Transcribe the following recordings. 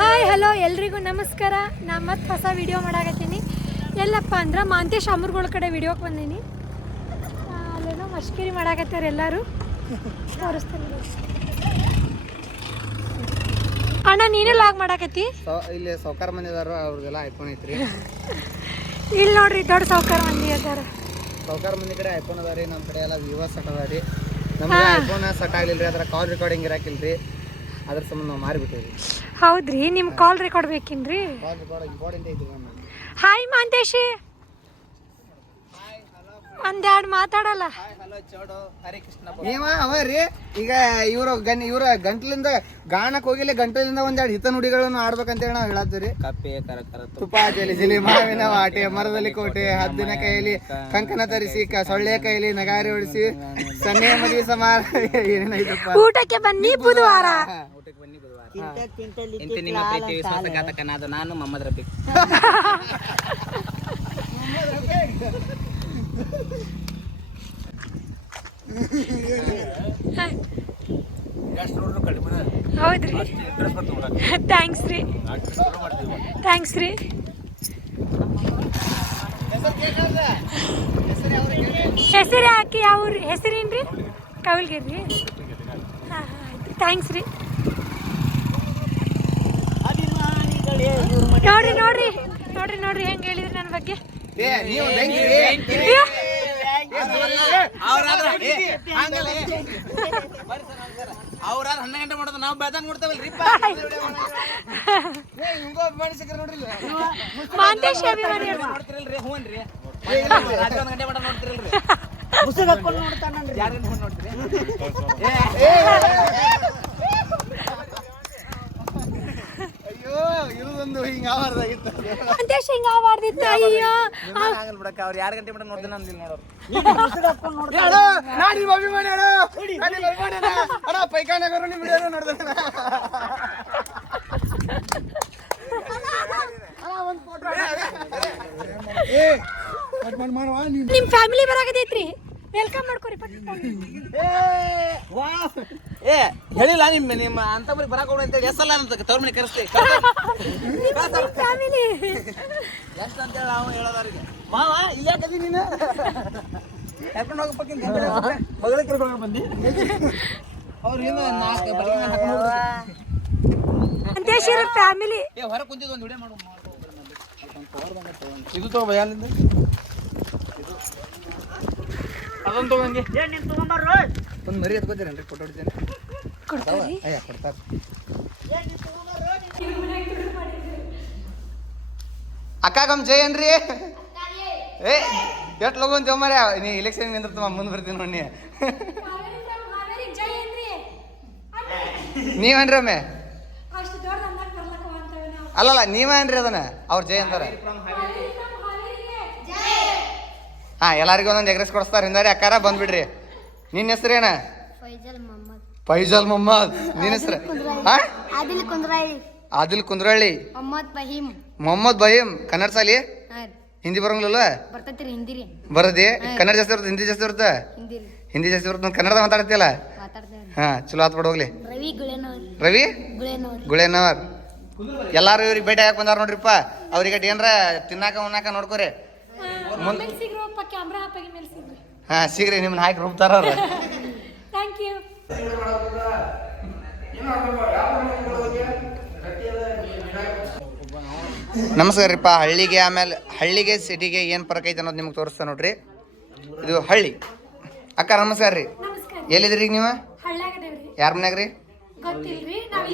Hi hello ಎಲ್ರಿಗೂ ನಮಸ್ಕಾರ. ನಾ ಮತ್ತೆ ಹೊಸ ವಿಡಿಯೋ ಮಾಡಾಕತ್ತೀನಿ. ಎಲ್ಲಪ್ಪ ಅಂದ್ರೆ ಮಾಂತೇಶ್ ಅಮರ್ಗಳ ಕಡೆ ವಿಡಿಯೋಕ್ಕೆ ಬಂದೀನಿ. ಅಲ್ಲೇನೋ ಮಶ್ಕಿರಿ ಮಾಡಾಕತ್ತಾರ ಎಲ್ಲರೂ. ತೋರಿಸ್ತೀನಿ ಅಣ್ಣ ನೀನೇ ಲಾಗ್ ಮಾಡಾಕತ್ತಿ? ಇಲ್ಲಿ ಸೌಕಾರ ಅದಾರ ಅವ್ರದ್ದೆಲ್ಲ ಐಫೋನ್ ಐತ್ರಿ. ಇಲ್ಲಿ ನೋಡ್ರಿ ದೊಡ್ಡ ಸೌಕರ್ ಮಂದಿ ಅದಾರ. ಸೌಕಾರ ಮಂದಿ ಕಡೆ ಐಫೋನ್ ಅದಾರಿ ನಮ್ಮ ಕಡೆ ಎಲ್ಲ ವಿವೋ ಸೆಟ್ ರೀ ನಮ್ಗೆ ಐಫೋನ್ ಸೆಟ್ ರೀ ಅದ್ರ ಕಾಲ್ ರೆಕಾರ್ಡಿಂಗ್ ಇರಾಕಿಲ್ರಿ. ಅದ್ರ ಸಂಬಂಧ ನಾವು ಮಾರಿಬಿಟ್ಟಿವಿ ಹೌದ್ರಿ ನಿಮ್ಮ ಕಾಲ್ ರೆಕಾರ್ಡ್ ಬೇಕಿನ್ರಿ? ಕಾಲ್ ರೆಕಾರ್ಡ್ ಇಂಪಾರ್ಟೆಂಟ್ ಐತಿ ಹಾಯ್ ಮಾಂತೇಶಿ. ಒಂದೆರಡು ಮಾತಾಡಲ್ಲ. ನೀವ ಅವ ರೀ. ಈಗ ಇವ್ರು ಗನ್ ಇವ್ರ ಗಂಟ್ಲಿಂದ ಗಾಣಕ್ ಹೋಗಿಲ್ಲ ಗಂಟಲಿಂದ ಒಂದೆರಡು ಹಿತ ನುಡಿಗಳನ್ನು ಆಡ್ಬೇಕಂತೇಳಿ ನಾವು ಹೇಳತ್ತೀರಿ. ಕಪ್ಪೆ ಕರ ಕರ ತುಪ್ಪ. ಮಾವಿನ ವಾಟೆ ಮರದಲ್ಲಿ ಕೋಟೆ ಹದ್ದಿನ ಕೈಯಲ್ಲಿ ಕಂಕಣ ತರಿಸಿ ಕ- ಸೊಳ್ಳೆ ಕೈಲಿ ನಗಾರಿ ಹೊಡಿಸಿ ಸನ್ನೆ ಮದಿ ಸಮಾರ ಏನೇನೈತಪ್ಪ ಊಟಕ್ಕೆ ಬನ್ನಿ ಬುಧವಾರ. ಊಟಕ್ಕೆ ಬನ್ನಿ ಬುಧವಾರ. ಇಂತ ನಿಮ್ಮ ಪ್ರೀತಿ ವಿಶ್ವಾಸಘಾತಕನಾದ ನಾನು ಮೊಹಮ್ಮದ್ ರಫೀಕ್. ಹೌದ್ರಿ. ಥ್ಯಾಂಕ್ಸ್ ರೀ. ಥ್ಯಾಂಕ್ಸ್ ರೀ. ಹೆಸರು ಹಾಕಿ ಯಾವ ಹೆಸರೇನ್ರಿ ಕವಲ್ಗಿರಿ ಹಾಂ ಹಾಂ ಥ್ಯಾಂಕ್ಸ್ ರೀ. ನೋಡ್ರಿ ನೋಡ್ರಿ. ನೋಡ್ರಿ ನೋಡ್ರಿ ಹೆಂಗೆ ಹೇಳಿದ್ರಿ ನನ್ನ ಬಗ್ಗೆ. ನೀವು ಬೆಂಕಿ ರೀ. ಅಯ್ಯೋ, ಅವ್ರಾದ ಹನ್ನೊಂದು ಗಂಟೆ ಮಾಡೋದು ನಾವು ಬೆಳ್ದಂಗ್ ನೋಡ್ತೇವಲ್ರಿ. ನೋಡ್ತಿರಲ್ರಿ ರಾತ್ರಿ ಒಂದ್ ಗಂಟೆ ಮಟ ನೋಡ್ತಿರಲ್ರಿ ಯಾರ್ ಗಂಟೆ ಮಟ ನೋಡ್ತೀರಿ ಅಯ್ಯೋ ಇರುದೊಂದು ಹಿಂಗ ಆವಾರ್ದಾಗಿತ್ತು. ಮಾಂತೇಶ್ ಹಿಂಗೆ ಆವಾಡ್ದಿತ್ತು ಅಯ್ಯೋ. ಆಗಲ್ ಬಿಡಕ್ಕ ಅವ್ರು ಯಾರು ಗಂಟೆ ಮಟ ನೋಡ್ದೆ ನಾನು ಇಲ್ಲಿ ನೋಡೋರು ನಾನ್ ನಿಮ್ಮ ಅಭಿಮಾನಿ ಅಣ್ಣ. ನಾನ್ ನಿಮ್ಮ ಅಭಿಮಾನಿ ಅಣ್ಣ. ಅಣ್ಣ ನಿಮ್ ನೋಡ್ದೆ. ಏ, ಕಟ್ ಮಾಡ್ ಮಾಡುವ ನಿಮ್ಮ ಫ್ಯಾಮಿಲಿ ಬರಾಕತೈತ್ರಿ ವೆಲ್ಕಮ್ ಮಾಡ್ಕೊರಿ ಏ ಹೇಳಿಲ್ಲ ನಿಮ್ಮ ನಿಮ್ಮ ಅಂತ ಬರೀ ಬರಾಕ್ ಹೋಗ್ರಿ ಅಂತೇಳಿ. ಎಷ್ಟಲ್ಲ ಅಂತ ತವ್ರ ಮನೆ ಕರೆಸ್ತೀವಿ ಫ್ಯಾಮಿಲಿ ಎಷ್ಟು ಅಂತ ಹೇಳಿ ನಾವು ಹೇಳೋದಾರಿಗೆ ಮಾವ ಇಲ್ಲಿ ಯಾಕದಿ ನೀನು. ಕರ್ಕೊಂಡು ಹೋಗಪ್ಪ ಮಗಳ ಕರ್ಕೊಂಡು ಬಂದಿ ಅವ್ರು ಏನು ನಾಲ್ಕು ಬಲಗೈ ಹಾಕೊಂಡು ಇರೋ ಫ್ಯಾಮಿಲಿ ಏ ಹೊರ ಕುಂತಿದ್ದು ಒಂದು ವಿಡಿಯೋ ಮಾಡು. ಇದು ತಗೋ ಅಲ್ಲಿಂದ ಅದೊಂದು ತಗೊಂಗೆ ಒಂದ್ ಮರಿ ಎತ್ಕೋತೀರೇನ್ರಿ? ಫೋಟೋ ಹೊಡಿತೇನೆ. ಕೊಡ್ತಾರಿ? ಅಯ್ಯ ಕೊಡ್ತಾರ. ಅಕ್ಕ ಕಮ್ ಜೈ ಏನ್ರಿ? ಏ ಎಟ್ ಲಗು ಅಂತ ಮರ್ಯ ನೀ ಇಲೆಕ್ಷನ್ ನಿಂದಿರ್ತಮ್ಮ ಮುಂದೆ ಬರ್ತೀನಿ ನೋಡಿ ನೀವೇನ್ರಿ ಒಮ್ಮೆ? ಅಲ್ಲಲ್ಲ ನೀವೇನ್ರಿ ಅದನ್ನ? ಅವ್ರ ಜೈ ಅಂತಾರ. ಹಾ ಎಲ್ಲರಿಗೂ ಒಂದೊಂದು ಎಗ್ರೆಸ್ ಕೊಡಿಸ್ತಾರ. ಹಿಂದಾರಿ ಅಕ್ಕಾರ ಬಂದ್ಬಿಡ್ರಿ. ನಿನ್ನ ಹೆಸ್ರೇನ ಫೈಜಲ್ ಮೊಹಮ್ಮದ್. ಫೈಜಲ್ ಮೊಹಮ್ಮದ್. ನಿನ್ನ ಹೆಸ್ರು? ಹಾ? ಆದಿಲ್ ಕುಂದ್ರಾಳಿ. ಆದಿಲ್ ಕುಂದ್ರಳ್ಳಿ ಮೊಹಮ್ಮದ್ ಬಹೀಮ್. ಮೊಹಮ್ಮದ್ ಬಹೀಮ್ ಕನ್ನಡ ಸಾಲಿ? ಹಾ ಹಿಂದಿ ಬರಂಗಿಲ್ಲ ಬರದಿ? ಕನ್ನಡ ಜಾಸ್ತಿ ಬರುತ್ತೆ ಹಿಂದಿ ಜಾಸ್ತಿ ಬರುತ್ತೆ? ಹಿಂದಿ ಜಾಸ್ತಿ ಬರುತ್ತೆ. ಕನ್ನಡ ಮಾತಾಡ್ತಿಯಲ್ಲ? ಹಾ ಚಲೋ ಆತ್ ಬಿಡು ಹೋಗ್ಲಿ. ರವಿ ಗುಳೆನವರ್. ಎಲ್ಲಾರು ಇವ್ರಿಗೆ ಭೇಟಿ ಹಾಕಿ ಬಂದಾರ ನೋಡ್ರಿಪ್ಪ. ಅವ್ರಿಗೆ ಏನ್ರ ತಿನ್ನಾಕ ಉನ್ನಾಕ ನೋಡ್ಕೋರಿ. ಸಿಗ್ರಪ್ಪ ಕ್ಯಾಮ್ರಾ ಹಾಪಾಗಿ ನಿಲ್ಸಿದ್ರಿ ಹಾ ಸಿಗ್ರಿ ನಿಮ್ನ ಹಾಕಿ ರೂಪ್ತಾರ ಅವ್ರು. ಥ್ಯಾಂಕ್ ಯು ನಮಸ್ಕಾರ ರೀಪ್ಪ ಹಳ್ಳಿಗೆ ಆಮೇಲೆ ಹಳ್ಳಿಗೆ ಸಿಟಿಗೆ ಏನು ಫರಕ್ ಐತೆ ಅನ್ನೋದು ನಿಮ್ಗೆ ತೋರಿಸ್ತಾ ನೋಡ್ರಿ. ಇದು ಹಳ್ಳಿ. ಅಕ್ಕ ನಮಸ್ಕಾರ ರೀ ಎಲ್ಲಿದ್ರಿ ಈಗ ನೀವು? ಯಾರ ಮನ್ಯಾಗ ರೀ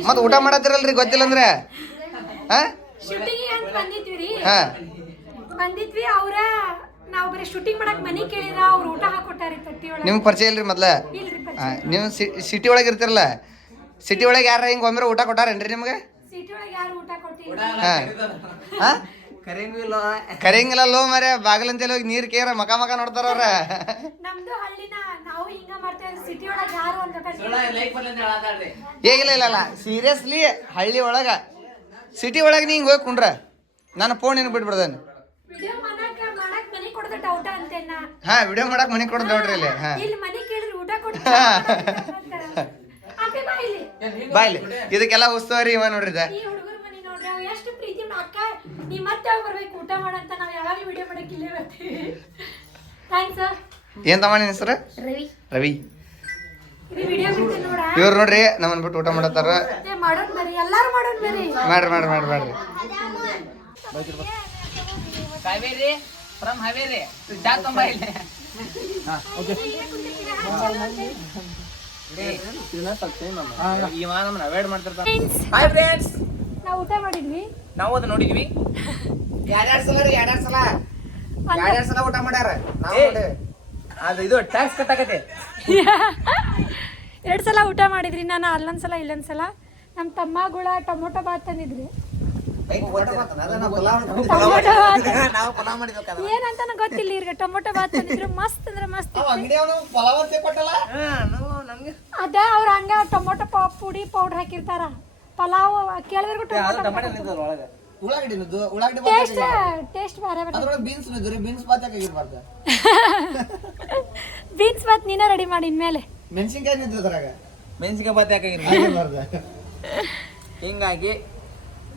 ಮತ್ತೆ ಊಟ ಮಾಡತ್ತಿರಲ್ರಿ ಗೊತ್ತಿಲ್ಲ ಅಂದ್ರೆ ಹಾ ಹಾ. ಬಂದಿದ್ವಿ ಅವ್ರ ನಾವ್ ಬರೀ ಶೂಟಿಂಗ್ ಮಾಡಕ್ ಮನಿ ಕೇಳಿದ್ರ ಅವ್ರು ಊಟ ಹಾಕೊಟ್ಟಾರಿ ತಟ್ಟಿ ಒಳಗೆ. ನಿಮ್ಗೆ ಪರಿಚಯ ಇಲ್ರಿ ಮೊದ್ಲ? ಇಲ್ರಿ ನೀವು ಸಿಟಿ ಒಳಗೆ ಇರ್ತಿರಲ್ಲ? ಸಿಟಿ ಒಳಗೆ ಯಾರ ಹಿಂಗೆ ಒಮ್ಮೆ ಊಟ ಕೊಟ್ಟಾರೇನ್ರಿ ನಿಮ್ಗೆ? ಸಿಟಿ ಒಳಗ ಯಾರು ಊಟ ಕೊಟ್ಟಿಲ್ಲ. ಹಾ. ಹಾ? ಕರೆಯಂಗಿಲ್ಲ ಕರೆಯಂಗಿಲ್ಲ ಲೋ ಮರೆ ಬಾಗಿಲಂತೆಲ್ಲ ಹೋಗಿ ನೀರ್ ಕೇರ ಮಕ ಮಕ ನೋಡ್ತಾರ ಅವ್ರ. ನಮ್ದು ಹಳ್ಳಿನ ನಾವು ಹಿಂಗ ಸಿಟಿ ಒಳಗ ಯಾರು ಅಂತ ಏಗಿಲ್ಲ ಇಲ್ಲ ಇಲ್ಲ ಸೀರಿಯಸ್ಲಿ ಹಳ್ಳಿ ಒಳಗ. ಸಿಟಿ ಒಳಗೆ ನೀ ಹಿಂಗೆ ಹೋಗಿ ಕುಂಡ್ರ. ನಾನು ಫೋನ್ ಏನು ಬಿಟ್ಬಿಡ್ದೇನೆ ವಿಡಿಯೋ ಮಾಡಕ್ ಊಟ ಅಂತೇನ? ಹಾ ವಿಡಿಯೋ ಮಾಡಕ್ ಮನೆ ಕೊಡ್ ನೋಡ್ರಿ ಇಲ್ಲಿ ಹಾ. ಇಲ್ಲಿ ಮನೆ ಕೇಳಿದ್ರೆ ಊಟ ಕೊಡ್ತಾರೆ? ಅಪ್ಪಿ ಬಾ ಇಲ್ಲಿ. ಬಾಯ್ಲಿ ಇದಕ್ಕೆಲ್ಲ ಉಸ್ತುವಾರಿ ಇವ ನೋಡ್ರಿ ಇದ. ಈ ಹುಡುಗರ ಮನೆ ನೋಡ್ರಿ ಅವ್ ಎಷ್ಟು ಪ್ರೀತಿ ಮಾಡ್- ಅಕ್ಕ ನೀ ಮತ್ತೆ ಯಾವಾಗ ಬರ್ಬೇಕು? ಊಟ ಮಾಡಂತ ನಾವ್ ಯಾವಾಗ ವಿಡಿಯೋ ಮಾಡಕ್ ಇಲ್ಲೇ ಬರ್ತೀವಿ. ಥ್ಯಾಂಕ್ಸ್ ಏನ್ ತಮ್ಮ ನಿನ್ ಹೆಸರು? ರವಿ. ರವಿ. ಇದು ವಿಡಿಯೋ ಬಿಡ್ತೀನಿ ನೋಡ. ಇವ್ರು ನೋಡ್ರಿ ನಮ್ಮನ್ ಬಿಟ್ಟು ಊಟ ಮಾಡತ್ತಾರ. ಮತ್ತೆ ಮಾಡೋದ್ ಬರಿ ಎಲ್ಲಾರು ಮಾಡೋದ್ ಬರಿ. ಮಾಡ್ರಿ ಮಾಡ್ರಿ ಮಾಡ್ರಿ ಮಾಡ್ರಿ. ಕಾವೇರಿ? ಫ್ರಮ್ ಹಾವೇರಿ ಚಾ ತೊಂಬ ಇಲ್ಲಿ ಹಾಯ್ ಫ್ರೆಂಡ್ಸ್ ನಾವು ಊಟ ಮಾಡಿದ್ವಿ. ನಾವು ಅದು ನೋಡಿದ್ವಿ. ಎರಡೆರಡ್ ಸಲ ಎರಡೆರಡ್ ಸಲ? ಎರಡೆರಡ್ ಸಲ ಊಟ ಮಾಡ್ಯಾರ? ನಾವು ನೋಡಿ. ಅದು ಇದು ಟ್ಯಾಕ್ಸ್ ಎರಡು ಸಲ ಊಟ ಮಾಡಿದ್ರಿ ನಾನು ಅಲ್ಲೊಂದ್ಸಲ ಸಲ ಇಲ್ಲೊಂದ್ ಸಲ ನಮ್ಮ ತಮ್ಮಗಳ ಟೊಮೊಟೊ ಬಾತ್ ತಂದಿದ್ರು. ನಾವು ಪಲಾವ್ ಗೊತ್ತಿಲ್ಲ ಇವ್ರಿಗೆ ಟೊಮೊಟೊ ಬಾತ್ ತಂದಿದ್ರು ಮಸ್ತ್ ಅಂದ್ರೆ ಮಸ್ತ್ ಅವ ಅಂಗಡಿ ಅವನು ಪಲಾವ್ ಅಂತ ಕೊಟ್ಟಲ್ಲ? ನಮ್ಗೆ ಅದ ಅವ್ರ ಹಂಗ ಟೊಮೊಟೊ ಪಾ ಪುಡಿ ಪೌಡರ್ ಹಾಕಿರ್ತಾರ. ಪಲಾವ್ ಕೇಳಿದ್ರು ಟೇಸ್ಟ್ ಟೇಸ್ಟ್ ಬೇರೆ ಬರ್ತದೆ ಅದ್ರೊಳಗೆ ಬೀನ್ಸ್ ಬಾತ್ ನೀನ ಬೀನ್ಸ್ ಬಾತ್ ನೀನೇ ರೆಡಿ ಮಾಡಿ ಇನ್ಮೇಲೆ. ಮೆಣಸಿನ್ಕಾಯಿ ನಿಂತು ಅದ್ರಾಗ. ಮೆಣಸಿಗೆ ಬಾತ್ ಹಿಂಗಾಗಿ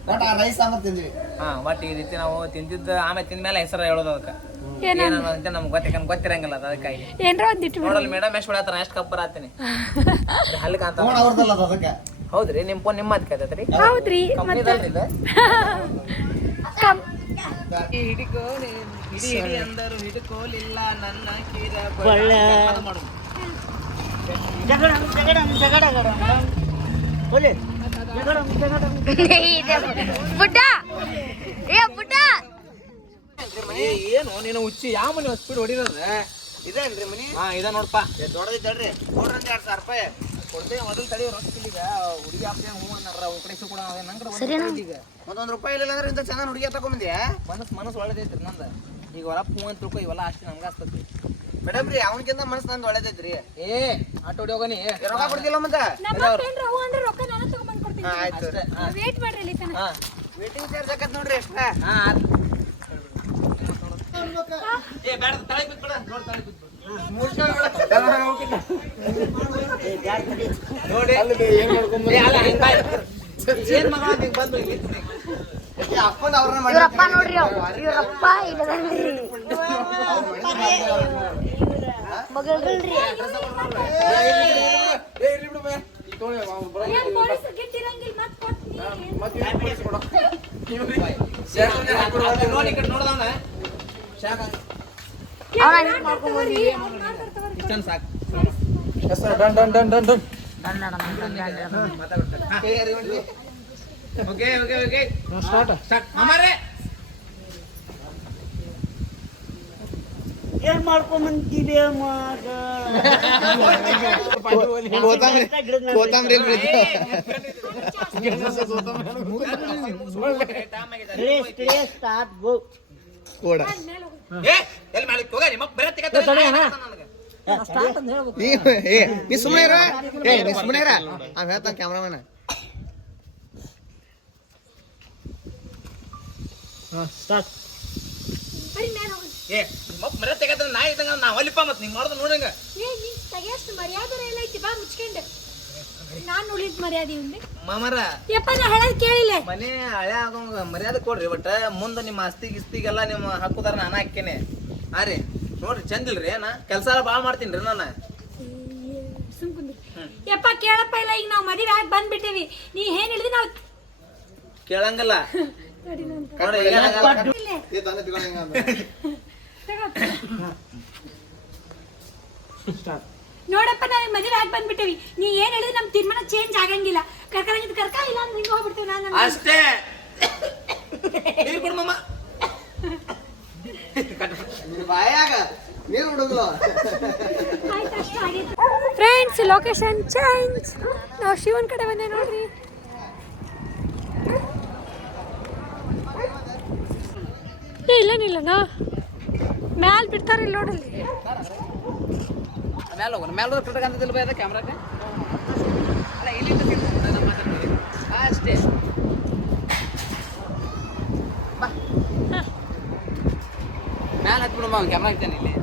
ಬಟ್ ಆ ರೈಸ್ ಸಾಂಬಾರ್ ತಿಂದ್ವಿ. ಹಾ ಒಟ್ಟು ಈ ರೀತಿ ನಾವು ತಿಂತಿದ್ದ ಆಮೇಲೆ ತಿಂದ ಮೇಲೆ ಹೆಸರು ಹೇಳೋದು ಅದಕ್ಕೆ. ಏನ ಏನನ್ನ ಅಂತ ನಮ್ಗೆ ಗೊತ್ತಿಕ್ಕ ಗೊತ್ತಿರಂಗಿಲ್ಲ ಅದು ಅದಕ್ಕಾಗಿ. ಏನ್ರ ಒಂದಿಟ್ಟು ಬಿಡು ನೋಡಲ್ ಮೇಡಮ್ ಎಷ್ಟು ಹೊಡತ್ತಾರ ಎಷ್ಟು ಕಪ್ಪರ್ ಆತೀನಿ. ಅವ್ರದಲ್ಲ ಅದಕ್ಕೆ. ಹೌದ್ರಿ ನಿಮ್ ಫೋನ್ ನಿಮ್ಮ ಮಾತು ಕೇಳ್ತೈತ್ರಿ ಹೌದ್ರಿ ಕಮ್ ಹಿಡಿಕೋಲಿ ಹಿಡಿ ಹಿಡಿ ಅಂದರು ಹಿಡಿಕೋಲಿಲ್ಲ ನನ್ನ ಕೀರ ಬುಡ್ಡ ಏ, ಏನು ನೀನು ಹುಚ್ಚಿ ಯಾವ ಮನೆ ಸ್ಪೀಡ್ ಹೊಡಿರೋದ ಇದೇನ್ರಿ ಮನಿ ಹಾ ಇದ ನೋಡಪ್ಪ ದೊಡ್ಡದೈತೆ ತಡ್ರಿ ನೋಡ್ರಿ ಒಂದ್ ಎರಡ್ ಸಾವಿರ ರೂಪಾಯಿ ಕೊಡ್ತೇವೆ ಮೊದಲು ತಡಿ ರೊಕ್ಕ ಈಗ ಹುಡುಗಿ ಹಾಕ್ತೇವೆ ಹ್ಞೂ ಅನ್ನಾರ ಅವ್ರ ಕಡೆ ಕೂಡ ನಂಗೆ ಸರಿನಾ? ಈಗ ಒಂದೊಂದ್ ರೂಪಾಯಿ ಇಲ್ಲ ಅಂದ್ರೆ ಇಂತ ಚೆನ್ನಾಗಿ ಹುಡುಗಿ ತಗೊಂಬಂದ್ಯಾ ಮನಸ್ಸು ಮನಸ್ಸು ಒಳ್ಳೇದೈತ್ರಿ ನಂದ ಈಗ ಹೊರ ಹ್ಞೂ ಅಂತ ತಿಳ್ಕೊ ಇವೆಲ್ಲ ಅಷ್ಟು ನಮ್ಗೆ ಹಸ್ತತಿ ಮೇಡಮ್ ರೀ ಅವನಕ್ಕಿಂತ ಮನಸ್ಸು ನಂದು ಒಳ್ಳೇದೈತ್ರಿ ಏ ಆಟೋ ಹೊಡಿ ಹೋಗನಿ ರೊಕ್ಕ ಕೊಡ್ತಿಲ್ಲ ಮತ್ತೆ ನಮ್ಮ ಅಪ್ಪೇನ್ರ ಹೂ ಅಂದ್ರೆ ರೊಕ್ಕ ನಾನು ತಗೊಂಬಂದ್ ಕೊಡ್ತೀನಿ ಹಾ ಆಯ್ತು ವೇಟ್ ಮಾಡ್ರಿ ಇಲ್ಲಿ ತನಕ. ವೇಟಿಂಗ್ ಚಾರ್ಜ್ ಹಾಕತ್ ನೋಡ್ರಿ ಎಷ್ಟ ಹಾ ಏ ಬೇಡ ತಳಿ ಬಿಟ್ಬಿಡ ನೋಡಿ ತಳಿ ಬಿಟ್ಬಿಡು ನೋಡಿ. ಏ, ಅಲ್ಲ ಹಿಂಗ್ ಬಾಯ್. ಏನ್ ಮಗ ಹಿಂಗ್ ಬಂದು ಹಿಂಗ್ ಅಪ್ಪನ ಅವ್ರನ್ನ ಮಾಡಿ ಇವ್ರಪ್ಪ ನೋಡ್ರಿ. ಇವ್ರಪ್ಪ ಇಲ್ಲದನ್ರಿ ಮಗಳ್ರಿ ಏ ಕೊಡ್ತೀನಿ ಅದು ನೋಡಿ ಈ ಕಡೆ ನೋಡ್ದವ್ನ ಶಾಕ್ ಆಗಿ. ಇಷ್ಟೊಂದ್ ಸಾಕು okay okay okay start start ಅಮರೇ ಕೋತಂಬರಿ ಕೋತಂಬರಿ ಕೋಡ ಏ ಎಲ್ಲಿ ಮಾಡಿ ಹೋಗ ನಿಮ್ಮ ಬರ ನೀ ಏ ನೀ ಸುಮ್ಮನೆ ಇರ ಏ ನೀ ಸುಮ್ಮನೆ ಇರ ಅವ್ ಹೇಳ್ತಾನ ಕ್ಯಾಮ್ರಾಮನ್ ಬರೀ ಮೇಲೆ ಹೋಗಿ ಏ ನಿಮ್ಮ ಬರ ತೆಗದ ನಾ ಇದ್ದಂಗ ನಾ ಹೊಲಿಪ ಮತ್ತೆ ನಿಂಗ್ ನೋಡ್ದ ನೋಡಂಗ ಏ ನೀ ತೆಗಿಯಷ್ಟು ಮರ್ಯಾದೆ ಎಲ್ಲ ಐತಿ ಬಾ ಮುಚ್ಕೊಂಡು. ನಾನು ಉಳಿದ ಮರ್ಯಾದೆ ఉంది ಮಾಮರ ಯಪ್ಪ ನಾ ಹೇಳೋದ್ ಕೇಳಿಲ್ಲ. ಮನೆ ಹಳೆ ಆಗೋ ಮರ್ಯಾದೆ ಕೊಡ್ರಿ ಬಟ್ ಮುಂದೆ ನಿಮ್ಮ ಆಸ್ತಿ ಗಿಸ್ತಿಗೆಲ್ಲ ನಿಮ್ಮ ಹಾಕುದಾರ ನಾನು ಹಾಕೇನೆ ಹಾ ರೀ ನೋಡ್ರಿ ಚಂದ ಇಲ್ರಿ ನಾ ಕೆಲಸ ಎಲ್ಲ ಭಾಳ ಮಾಡ್ತೀನಿ ರೀ ನಾನು. ಯಪ್ಪ ಕೇಳಪ್ಪ ಇಲ್ಲ ಈಗ ನಾವು ಮದುವೆ ಆಗಿ ಬಂದ್ಬಿಟ್ಟೇವಿ. ನೀ ಏನ್ ಹೇಳಿದ್ರಿ ನಾವು ಕೇಳಂಗಲ್ಲ. ಇಲ್ಲೇ. ನೋಡಪ್ಪ ನಾವ್ ಮದುವೆ ಆಗಿ ಬಂದ್ಬಿಟ್ಟೇವಿ. ನೀ ಏನ್ ಹೇಳಿದ್ರೆ ನಮ್ ತೀರ್ಮಾನ ಚೇಂಜ್ ಆಗಂಗಿಲ್ಲ. ಕರ್ಕರಂಗಿದ್ ಕರ್ಕ ಇಲ್ಲ ಅಂದ್ರೆ ನಿಂಗೆ ಹೋಗ್ಬಿಡ್ತೀವಿ ನಾನು ಅಷ್ಟೇ. ನೀರ್ ಕೊಡು ಮಮ್ಮ ಬಾಯಾಗ ನೀರು ಹುಡುಗಲು ಫ್ರೆಂಡ್ಸ್ ಲೊಕೇಶನ್ ಚೇಂಜ್ ನಾವು ಶಿವನ್ ಕಡೆ ಬಂದೆ ನೋಡ್ರಿ. ಏ ಇಲ್ಲೇನಿಲ್ಲನಾ ಮ್ಯಾಲ್ ಬಿಡ್ತಾರೆ ಇಲ್ಲಿ ನೋಡಲ್ಲಿ ಮ್ಯಾಲ ಹೋಗೋಣ ಮ್ಯಾಲ ಹೋದ್ರೆ ಕರೆಕ್ಟ್ ಕಾಣ್ತದಿಲ್ಲ ಬೈ ಅದ ಕ್ಯಾಮ್ರಾಕ್ಕೆ ಅಲ್ಲ ಇಲ್ಲಿ ಅಷ್ಟೇ ಬಾ ಮ್ಯಾಲ ಹತ್ಬಿಡು ಕ್ಯಾಮ್ರಾ ಇರ್ತೇನೆ ಇಲ್ಲಿ